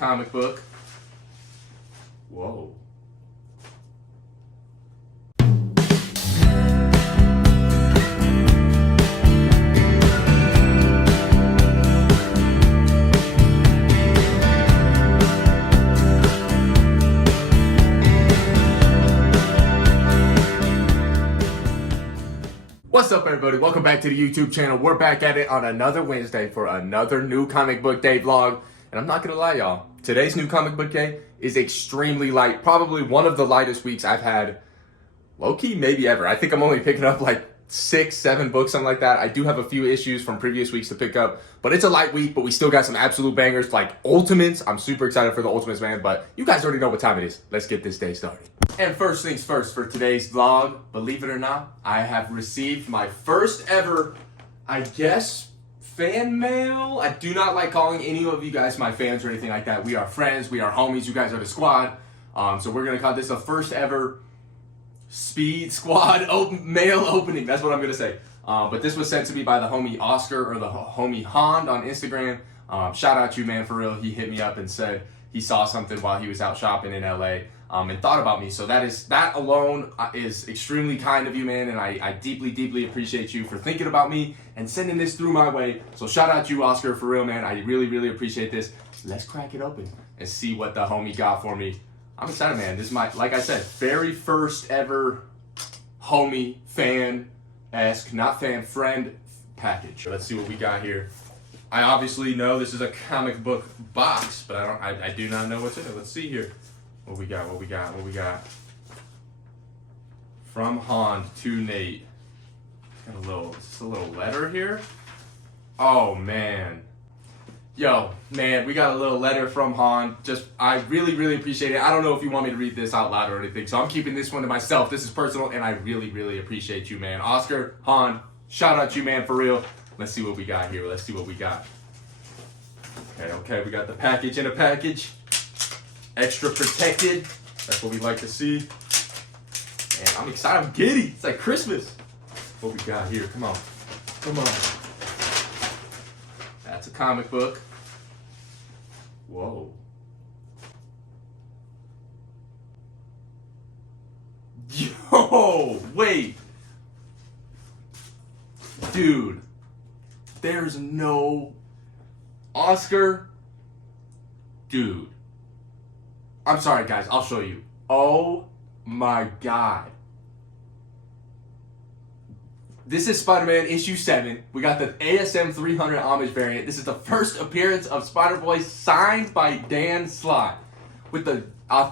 comic book. Whoa. What's up, everybody? Welcome back to the YouTube channel. We're back at it on another Wednesday for another new comic book day vlog. And I'm not gonna lie, y'all, today's new comic book day is extremely light. Probably one of the lightest weeks I've had, low-key, maybe ever. I think I'm only picking up like 6, 7 books, something like that. I do have a few issues from previous weeks to pick up, but it's a light week, but we still got some absolute bangers like Ultimates. I'm super excited for the Ultimates, man, but you guys already know what time it is. Let's get this day started. And first things first, for today's vlog, believe it or not, I have received my first ever, I guess, fan mail. I do not like calling any of you guys my fans or anything like that. We are friends, we are homies, you guys are the squad. So we're gonna call this the first ever Speed Squad mail opening. That's what I'm gonna say. But this was sent to me by the homie Oscar, or the homie Hyde on Instagram. Shout out you, man, for real. He hit me up and said he saw something while he was out shopping in LA. And thought about me. So that alone is extremely kind of you, man, and I deeply, deeply appreciate you for thinking about me and sending this through my way. So shout out to you, Oscar, for real, man. I really, really appreciate this. Let's crack it open and see what the homie got for me. I'm excited, man. This is my, like I said, very first ever homie fan-esque, not fan, friend package. Let's see what we got here. I obviously know this is a comic book box, but I do not know what's in it. Let's see here. What we got? From Hyde to Nate. Got a little letter here. Oh man. Yo, man, we got a little letter from Hyde. I really, really appreciate it. I don't know if you want me to read this out loud or anything, so I'm keeping this one to myself. This is personal, and I really, really appreciate you, man. Oscar, Hyde, shout out you, man, for real. Let's see what we got here. Let's see what we got. Okay, we got the package in a package. Extra protected. That's what we like to see. And I'm excited. I'm giddy. It's like Christmas. What we got here? Come on. That's a comic book. Whoa. Yo, wait. Dude. There's no Oscar. Dude. I'm sorry, guys. I'll show you. Oh my God. This is Spider-Man issue 7. We got the ASM 300 homage variant. This is the first appearance of Spider-Boy signed by Dan Slott with the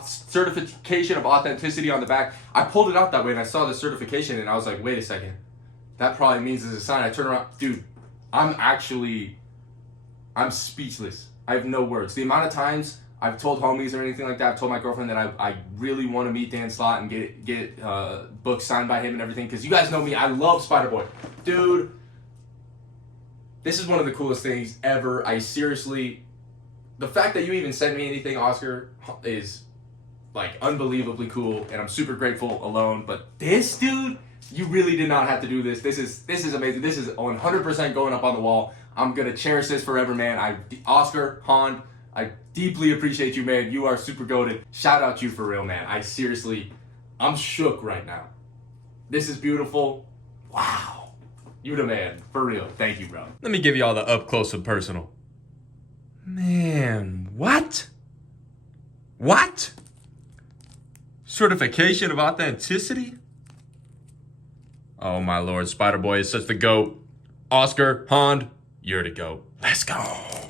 certification of authenticity on the back. I pulled it out that way and I saw the certification and I was like, wait a second. That probably means it's a sign. I turned around. Dude, I'm speechless. I have no words. The amount of times I've told homies or anything like that, I've told my girlfriend that I really want to meet Dan Slott and get books signed by him and everything, because you guys know me, I love Spider-Boy. Dude, this is one of the coolest things ever. I seriously, the fact that you even sent me anything, Oscar, is like unbelievably cool, and I'm super grateful alone. But this, dude, you really did not have to do this. This is amazing. This is 100% going up on the wall. I'm gonna cherish this forever, man. Oscar, Hyde, I deeply appreciate you, man. You are super goated. Shout out you for real, man. I'm shook right now. This is beautiful. Wow. You the man. For real. Thank you, bro. Let me give you all the up close and personal. Man, what? What? Certification of authenticity? Oh my Lord, Spider-Boy is such the GOAT. Oscar, Hyde, you're the GOAT. Let's go.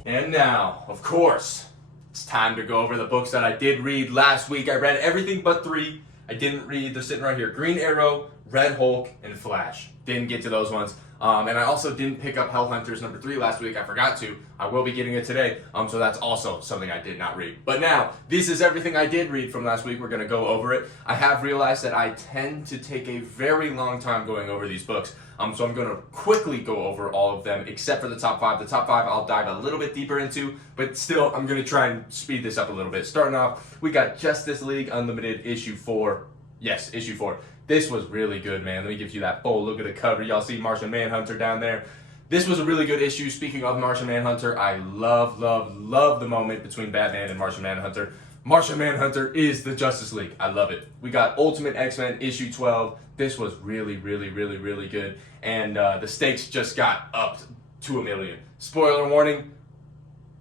And now, of course, it's time to go over the books that I did read last week. I read everything but 3. I didn't read, they're sitting right here, Green Arrow, Red Hulk, and Flash. Didn't get to those ones. And I also didn't pick up Hellhunters number 3 last week. I forgot to. I will be getting it today. So that's also something I did not read. But now, this is everything I did read from last week. We're going to go over it. I have realized that I tend to take a very long time going over these books. So I'm going to quickly go over all of them, except for the top 5. The top 5 I'll dive a little bit deeper into, but still, I'm going to try and speed this up a little bit. Starting off, we got Justice League Unlimited issue 4. Yes, issue 4. This was really good, man. Let me give you that full look at the cover. Y'all see Martian Manhunter down there. This was a really good issue. Speaking of Martian Manhunter, I love the moment between Batman and Martian Manhunter. Martian Manhunter is the Justice League. I love it. We got Ultimate X-Men issue 12. This was really good. And the stakes just got upped to 1,000,000. Spoiler warning.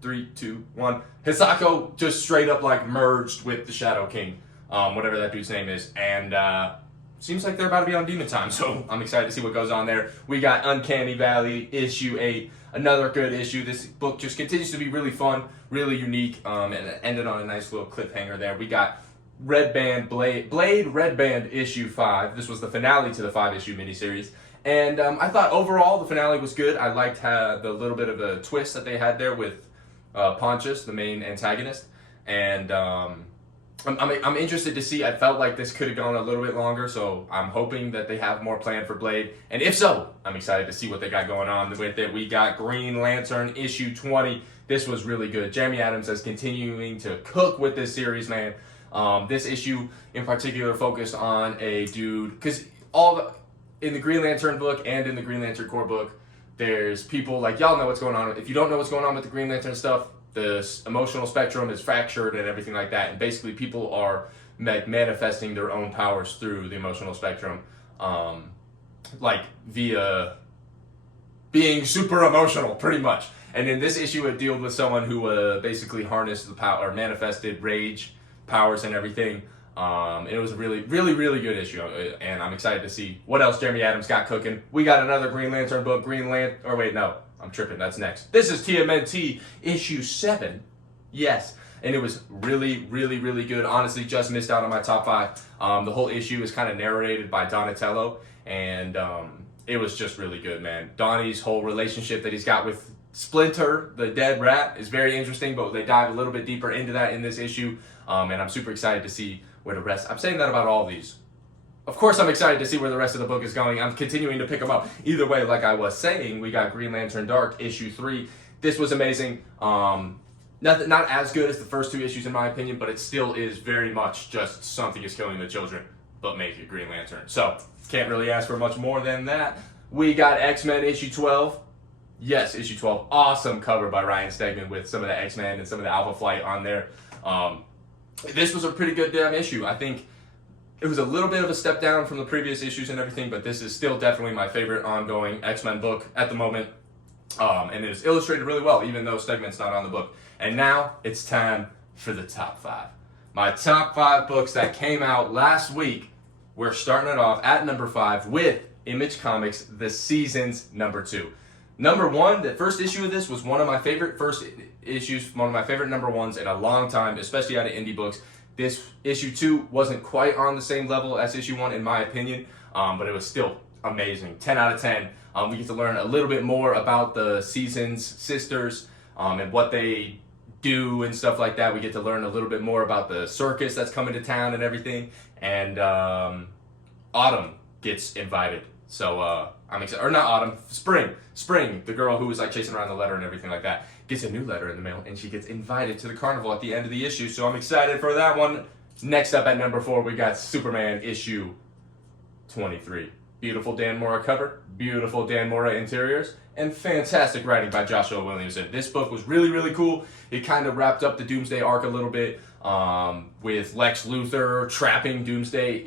3, 2, 1. Hisako just straight up like merged with the Shadow King. Whatever that dude's name is. And seems like they're about to be on Demon Time, so I'm excited to see what goes on there. We got Uncanny Valley, issue 8, another good issue. This book just continues to be really fun, really unique, and it ended on a nice little cliffhanger there. We got Red Band, Blade Red Band, issue 5. This was the finale to the 5-issue miniseries. And I thought overall the finale was good. I liked the little bit of a twist that they had there with Pontius, the main antagonist. And I'm interested to see. I felt like this could have gone a little bit longer, so I'm hoping that they have more planned for Blade. And if so, I'm excited to see what they got going on with it. We got Green Lantern issue 20. This was really good. Jeremy Adams is continuing to cook with this series, man. This issue in particular focused on a dude, because in the Green Lantern book and in the Green Lantern core book, there's people like, y'all know what's going on. If you don't know what's going on with the Green Lantern stuff, the emotional spectrum is fractured and everything like that, and basically people are manifesting their own powers through the emotional spectrum, like via being super emotional, pretty much. And in this issue, it deals with someone who basically harnessed the power, or manifested rage powers and everything. It was a really good issue, and I'm excited to see what else Jeremy Adams got cooking. We got another Green Lantern book, I'm tripping, that's next. This is TMNT issue 7. Yes. And it was really good. Honestly, just missed out on my top 5. The whole issue is kind of narrated by Donatello, and it was just really good, man. Donnie's whole relationship that he's got with Splinter, the dead rat, is very interesting, but they dive a little bit deeper into that in this issue, and I'm super excited to see where the rest... I'm saying that about all these. Of course, I'm excited to see where the rest of the book is going. I'm continuing to pick them up. Either way, like I was saying, we got Green Lantern Dark, issue 3. This was amazing. Not as good as the first 2 issues, in my opinion, but it still is very much just something is killing the children, but make it Green Lantern. So, can't really ask for much more than that. We got X-Men, issue 12. Yes, issue 12. Awesome cover by Ryan Stegman with some of the X-Men and some of the Alpha Flight on there. This was a pretty good damn issue. I think it was a little bit of a step down from the previous issues and everything, but this is still definitely my favorite ongoing X-Men book at the moment. And it is illustrated really well, even though Stegman's not on the book. And now it's time for the top 5. My top 5 books that came out last week. We're starting it off at number 5 with Image Comics, The Seasons, number 2. Number 1, the first issue of this was one of my favorite first issues, one of my favorite number 1s in a long time, especially out of indie books. This issue 2 wasn't quite on the same level as issue 1 in my opinion, but it was still amazing. 10 out of 10. We get to learn a little bit more about the Seasons sisters and what they do and stuff like that. We get to learn a little bit more about the circus that's coming to town and everything. And Autumn gets invited. So I'm excited. Or not Autumn, Spring, the girl who was like chasing around the letter and everything like that, gets a new letter in the mail, and she gets invited to the carnival at the end of the issue. So I'm excited for that one. Next up at number 4, we got Superman issue 23. Beautiful Dan Mora cover, beautiful Dan Mora interiors, and fantastic writing by Joshua Williamson. This book was really cool. It kind of wrapped up the Doomsday arc a little bit with Lex Luthor trapping Doomsday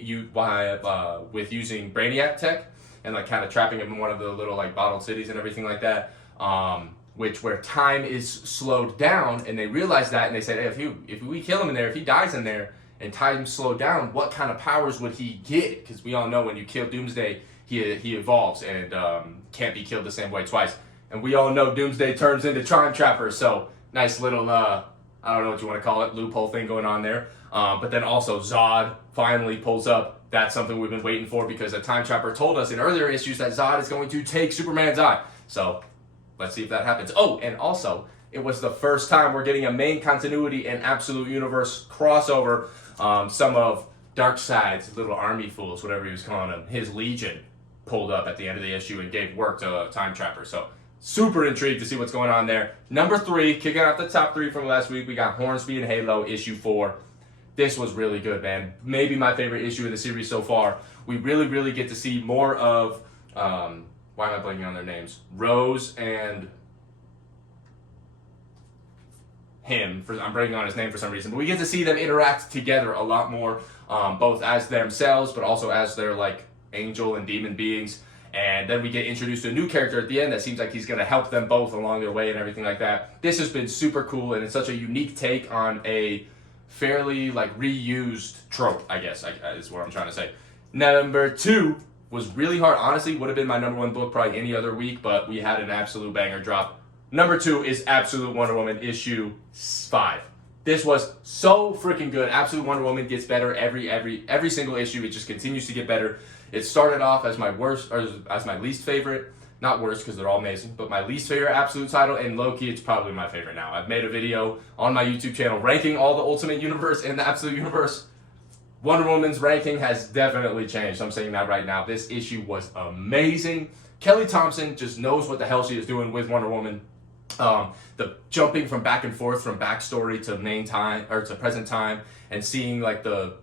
with using Brainiac tech and like kind of trapping him in one of the little like bottled cities and everything like that. Where time is slowed down, and they realized that, and they said, hey, if we kill him in there, if he dies in there, and time's slowed down, what kind of powers would he get? Because we all know when you kill Doomsday, he evolves and can't be killed the same way twice. And we all know Doomsday turns into Time Trapper, so nice little, I don't know what you want to call it, loophole thing going on there. But then also Zod finally pulls up. That's something we've been waiting for, because a Time Trapper told us in earlier issues that Zod is going to take Superman's eye. So let's see if that happens. Oh, and also, it was the first time we're getting a main continuity and absolute universe crossover. Some of Darkseid's little army fools, whatever he was calling them, his legion, pulled up at the end of the issue and gave work to Time Trapper. So super intrigued to see what's going on there. Number 3, kicking out the top 3 from last week, we got Hornsby and Halo issue 4. This was really good, man. Maybe my favorite issue of the series so far. We really get to see more of why am I blanking on their names? Rose and him. I'm blanking on his name for some reason. But we get to see them interact together a lot more, both as themselves, but also as their like angel and demon beings. And then we get introduced to a new character at the end that seems like he's going to help them both along their way and everything like that. This has been super cool, and it's such a unique take on a fairly like reused trope, I guess, is what I'm trying to say. Number 2 was really hard. Honestly, would have been my number 1 book probably any other week, but we had an absolute banger drop. Number 2 is Absolute Wonder Woman issue 5. This was so freaking good. Absolute Wonder Woman gets better every single issue. It just continues to get better. It started off as my worst, or as my least favorite. Not worst, because they're all amazing, but my least favorite Absolute title, and low-key, it's probably my favorite now. I've made a video on my YouTube channel ranking all the Ultimate Universe and the Absolute Universe. Wonder Woman's ranking has definitely changed. I'm saying that right now. This issue was amazing. Kelly Thompson just knows what the hell she is doing with Wonder Woman. The jumping from back and forth from backstory to main time, or to present time, and seeing like the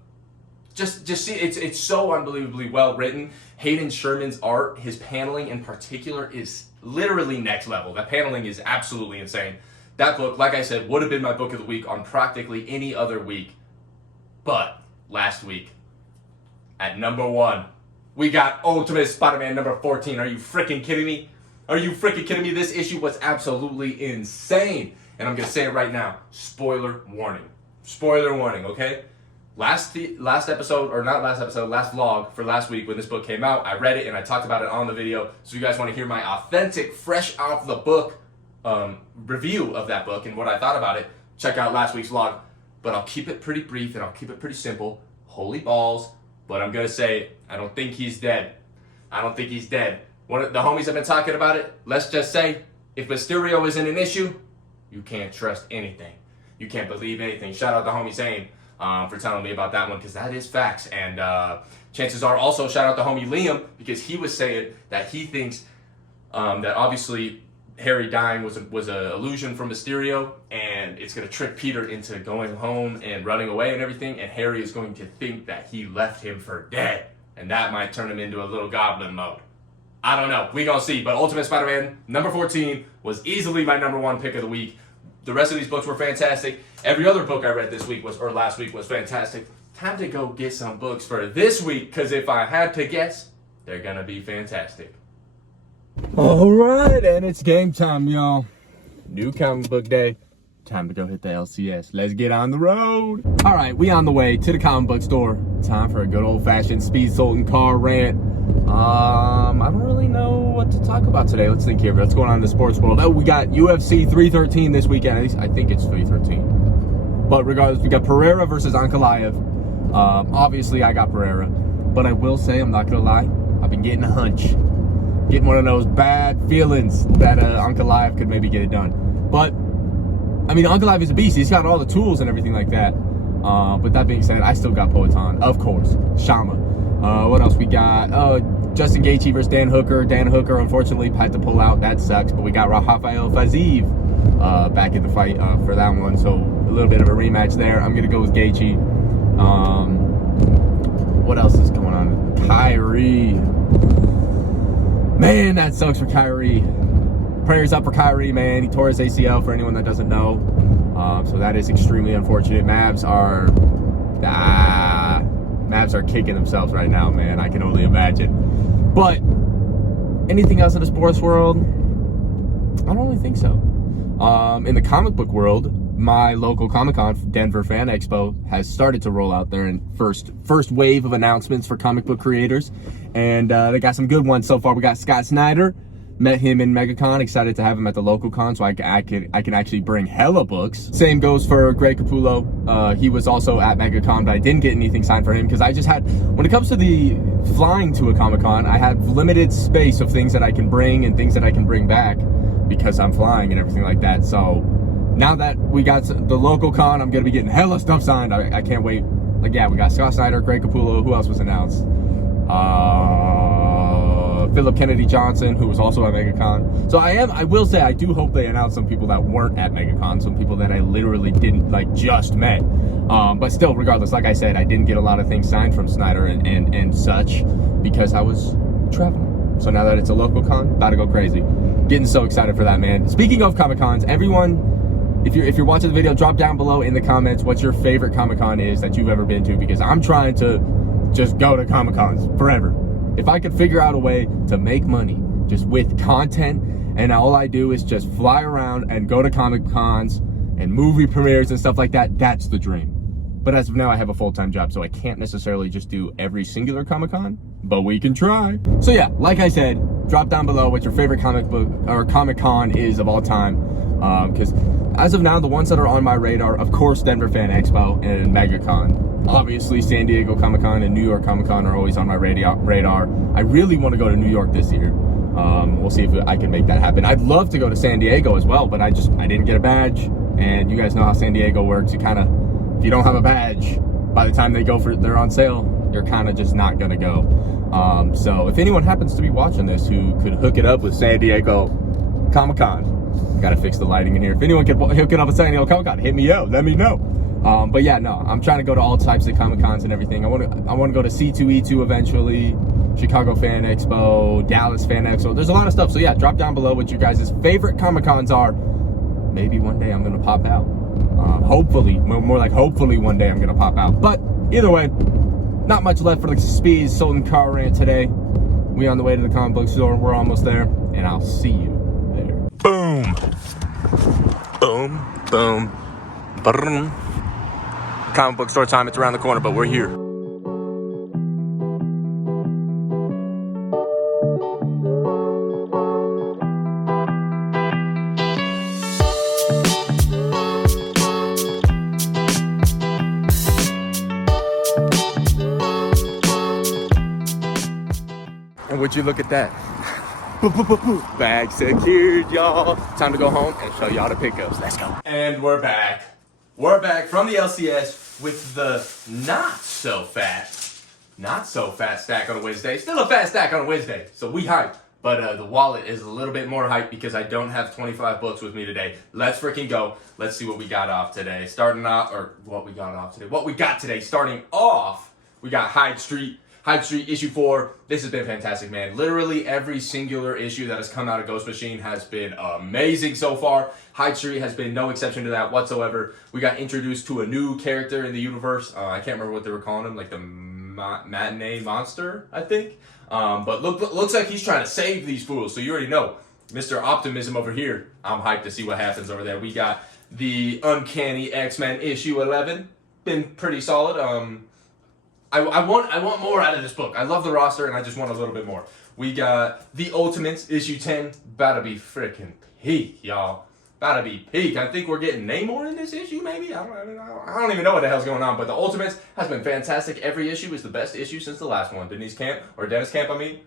just see it's so unbelievably well written. Hayden Sherman's art, his paneling in particular, is literally next level. That paneling is absolutely insane. That book, like I said, would have been my book of the week on practically any other week. But last week, at number 1, we got Ultimate Spider-Man number 14. Are you freaking kidding me? Are you freaking kidding me? This issue was absolutely insane. And I'm going to say it right now. Spoiler warning. Spoiler warning, okay? Last episode, or not last episode, last vlog for last week when this book came out, I read it and I talked about it on the video. So you guys want to hear my authentic, fresh off the book review of that book and what I thought about it, check out last week's vlog. But I'll keep it pretty brief and I'll keep it pretty simple. Holy balls. But I'm going to say, I don't think he's dead. I don't think he's dead. One of the homies have been talking about it. Let's just say, if Mysterio isn't an issue, you can't trust anything. You can't believe anything. Shout out to homie Zane for telling me about that one, because that is facts. And chances are also shout out to homie Liam, because he was saying that he thinks that obviously Harry dying was an illusion from Mysterio, and it's going to trick Peter into going home and running away and everything, and Harry is going to think that he left him for dead, and that might turn him into a little goblin mode. I don't know. We gonna see. But Ultimate Spider-Man number 14 was easily my number 1 pick of the week. The rest of these books were fantastic. Every other book I read this week or last week was fantastic. Time to go get some books for this week, because if I had to guess, they're gonna be fantastic. All right, and it's game time, y'all. New comic book day. Time to go hit the LCS. Let's get on the road. All right, we on the way to the comic book store. Time for a good old-fashioned Speed Sultan car rant. I don't really know what to talk about today. Let's think here. What's going on in the sports world? Oh, we got UFC 313 this weekend. At least I think it's 313. But regardless, we got Pereira versus Ankalaev. Obviously, I got Pereira. But I will say, I'm not going to lie, I've been getting a hunch. Getting one of those bad feelings that Ankalaev could maybe get it done. But, I mean, Ankalaev is a beast. He's got all the tools and everything like that. But that being said, I still got Poatan, of course. Shama. What else we got? Justin Gaethje versus Dan Hooker. Dan Hooker, unfortunately, had to pull out. That sucks. But we got Rafael Fiziev back in the fight for that one. So a little bit of a rematch there. I'm going to go with Gaethje. What else is going on? Kyrie. Man, that sucks for Kyrie. Prayers up for Kyrie, man. He tore his ACL, for anyone that doesn't know. So that is extremely unfortunate. Mavs are kicking themselves right now, man. I can only imagine. But anything else in the sports world? I don't really think so. In the comic book world, my local Comic-Con, Denver Fan Expo, has started to roll out their first wave of announcements for comic book creators. And they got some good ones so far. We got Scott Snyder. Met him in MegaCon, excited to have him at the local con, so I can actually bring hella books. Same goes for Greg Capullo. He was also at MegaCon, but I didn't get anything signed for him because I just had, when it comes to the flying to a Comic-Con, I have limited space of things that I can bring and things that I can bring back because I'm flying and everything like that. So now that we got the local con, I'm gonna be getting hella stuff signed. I can't wait. Like, yeah, we got Scott Snyder, Greg Capullo. Who else was announced? Philip Kennedy Johnson, who was also at MegaCon. So I will say, I do hope they announce some people that weren't at MegaCon, some people that I literally didn't, just met. But still, regardless, like I said, I didn't get a lot of things signed from Snyder and such because I was traveling. So now that it's a local con, about to go crazy. Getting so excited for that, man. Speaking of Comic Cons, everyone, if you're watching the video, drop down below in the comments what your favorite Comic Con is that you've ever been to, because I'm trying to just go to Comic Cons forever. If I could figure out a way to make money just with content, and all I do is just fly around and go to Comic Cons and movie premieres and stuff like that, that's the dream. But as of now, I have a full-time job, so I can't necessarily just do every singular Comic Con, but we can try. So yeah, like I said, drop down below what your favorite comic book or Comic Con is of all time. Because as of now, the ones that are on my radar, of course, Denver Fan Expo and MegaCon. Obviously, San Diego Comic Con and New York Comic Con are always on my radar. I really want to go to New York this year. We'll see if I can make that happen. I'd love to go to San Diego as well, but I didn't get a badge. And you guys know how San Diego works. You kind of, if you don't have a badge, by the time they're on sale, you're kind of just not gonna go. So if anyone happens to be watching this who could hook it up with San Diego Comic Con, gotta fix the lighting in here. If anyone could hook it up with San Diego Comic Con, hit me up, let me know. But yeah, no, I'm trying to go to all types of Comic Cons and everything. I want to go to C2E2 eventually, Chicago Fan Expo, Dallas Fan Expo. There's a lot of stuff. So yeah, drop down below what you guys' favorite Comic Cons are. Maybe one day I'm gonna pop out. Hopefully, more like hopefully one day I'm gonna pop out. But either way, not much left for the Speeds Sultan car rant today. We on the way to the comic book store. We're almost there, and I'll see you there. Boom, boom, boom, boom. Comic book store time. It's around the corner, but we're here. And would you look at that? Bag secured, y'all. Time to go home and show y'all the pickups. Let's go. And we're back. We're back from the LCS with the not so fat stack on a Wednesday. Still a fat stack on a Wednesday, so we hype. But the wallet is a little bit more hype because I don't have 25 books with me today. Let's freaking go. Let's see what we got off today. Starting off, we got Hyde Street issue 4. This has been fantastic, man. Literally every singular issue that has come out of Ghost Machine has been amazing so far. Hyde Street has been no exception to that whatsoever. We got introduced to a new character in the universe. I can't remember what they were calling him, like the matinee monster, I think. But looks like he's trying to save these fools. So you already know, Mr. Optimism over here. I'm hyped to see what happens over there. We got the Uncanny X-Men issue 11. Been pretty solid. I want more out of this book. I love the roster, and I just want a little bit more. We got the Ultimates issue 10. About to be freaking peak, y'all. About to be peak. I think we're getting Namor in this issue, maybe? I don't even know what the hell's going on, but the Ultimates has been fantastic. Every issue is the best issue since the last one. Dennis Camp, I mean.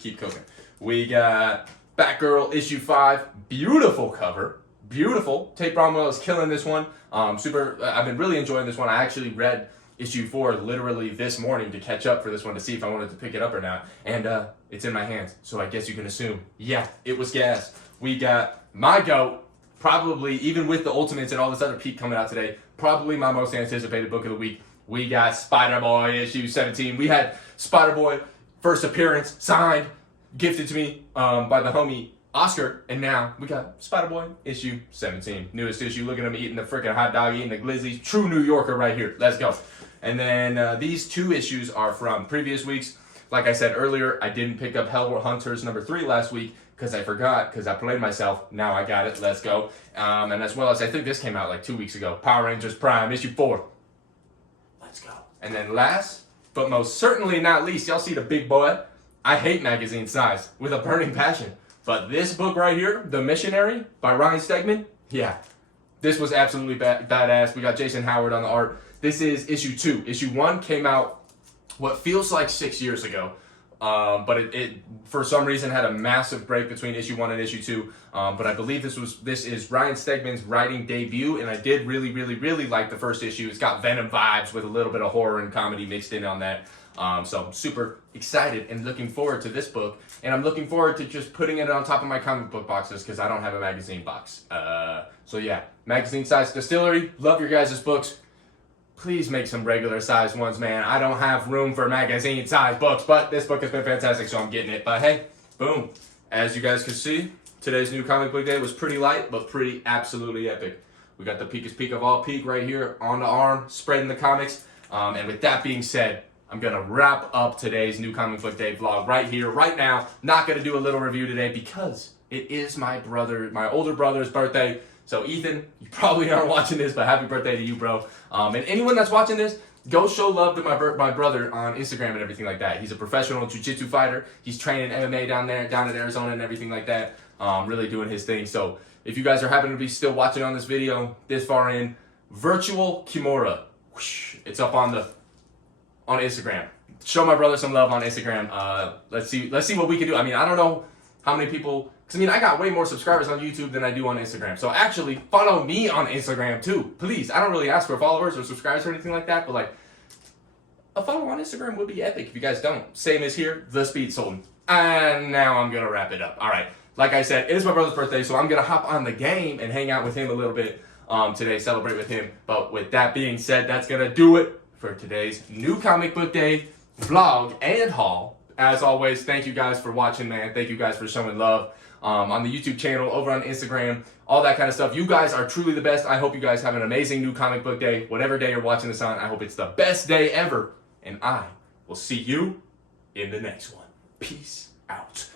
Keep cooking. We got Batgirl issue 5. Beautiful cover. Beautiful. Tate Bromwell is killing this one. I've been really enjoying this one. I actually read issue 4 literally this morning to catch up for this one to see if I wanted to pick it up or not. And it's in my hands, so I guess you can assume, yeah, it was gas. We got my GOAT, probably, even with the Ultimates and all this other peak coming out today, probably my most anticipated book of the week. We got Spider-Boy issue 17. We had Spider-Boy first appearance, signed, gifted to me by the homie Oscar, and now we got Spider-Boy issue 17. Newest issue. Look at him eating the freaking hot dog, eating the glizzies. True New Yorker right here. Let's go. And then these 2 issues are from previous weeks. Like I said earlier, I didn't pick up Hell Hunters number 3 last week because I forgot, because I played myself. Now I got it. Let's go. And as well as, I think this came out like 2 weeks ago, Power Rangers Prime issue 4. Let's go. And then last, but most certainly not least, y'all see the big boy. I hate magazine size with a burning passion. But this book right here, The Missionary by Ryan Stegman, yeah, this was absolutely badass. We got Jason Howard on the art. This is issue 2. Issue 1 came out what feels like 6 years ago. But it for some reason had a massive break between issue 1 and issue 2. But I believe this is Ryan Stegman's writing debut, and I did really like the first issue. It's got Venom vibes with a little bit of horror and comedy mixed in on that. So I'm super excited and looking forward to this book, and I'm looking forward to just putting it on top of my comic book boxes because I don't have a magazine box. So yeah, magazine size distillery. Love your guys' books. Please make some regular size ones, man. I don't have room for magazine size books, but this book has been fantastic, so I'm getting it. But hey, boom. As you guys can see, today's new comic book day was pretty light, but pretty absolutely epic. We got the peakest peak of all peak right here on the arm, spreading the comics. And with that being said, I'm going to wrap up today's new comic book day vlog right here, right now. Not going to do a little review today because it is my older brother's birthday. So Ethan, you probably aren't watching this, but happy birthday to you, bro. And anyone that's watching this, go show love to my brother on Instagram and everything like that. He's a professional jiu-jitsu fighter. He's training MMA down in Arizona and everything like that. Really doing his thing. So if you guys are happen to be still watching on this video this far in, virtual Kimura. Whoosh, it's up on Instagram. Show my brother some love on Instagram. Let's see what we can do. I mean, I don't know how many people, because I mean, I got way more subscribers on YouTube than I do on Instagram. So actually, follow me on Instagram too, please. I don't really ask for followers or subscribers or anything like that, but like, a follow on Instagram would be epic if you guys don't. Same as here, The Speed Sultan. And now I'm gonna wrap it up. All right, like I said, it is my brother's birthday, so I'm gonna hop on the game and hang out with him a little bit today, celebrate with him. But with that being said, that's gonna do it for today's new comic book day vlog and haul. As always, thank you guys for watching, man. Thank you guys for showing love on the YouTube channel, over on Instagram, all that kind of stuff. You guys are truly the best. I hope you guys have an amazing new comic book day. Whatever day you're watching this on, I hope it's the best day ever. And I will see you in the next one. Peace out.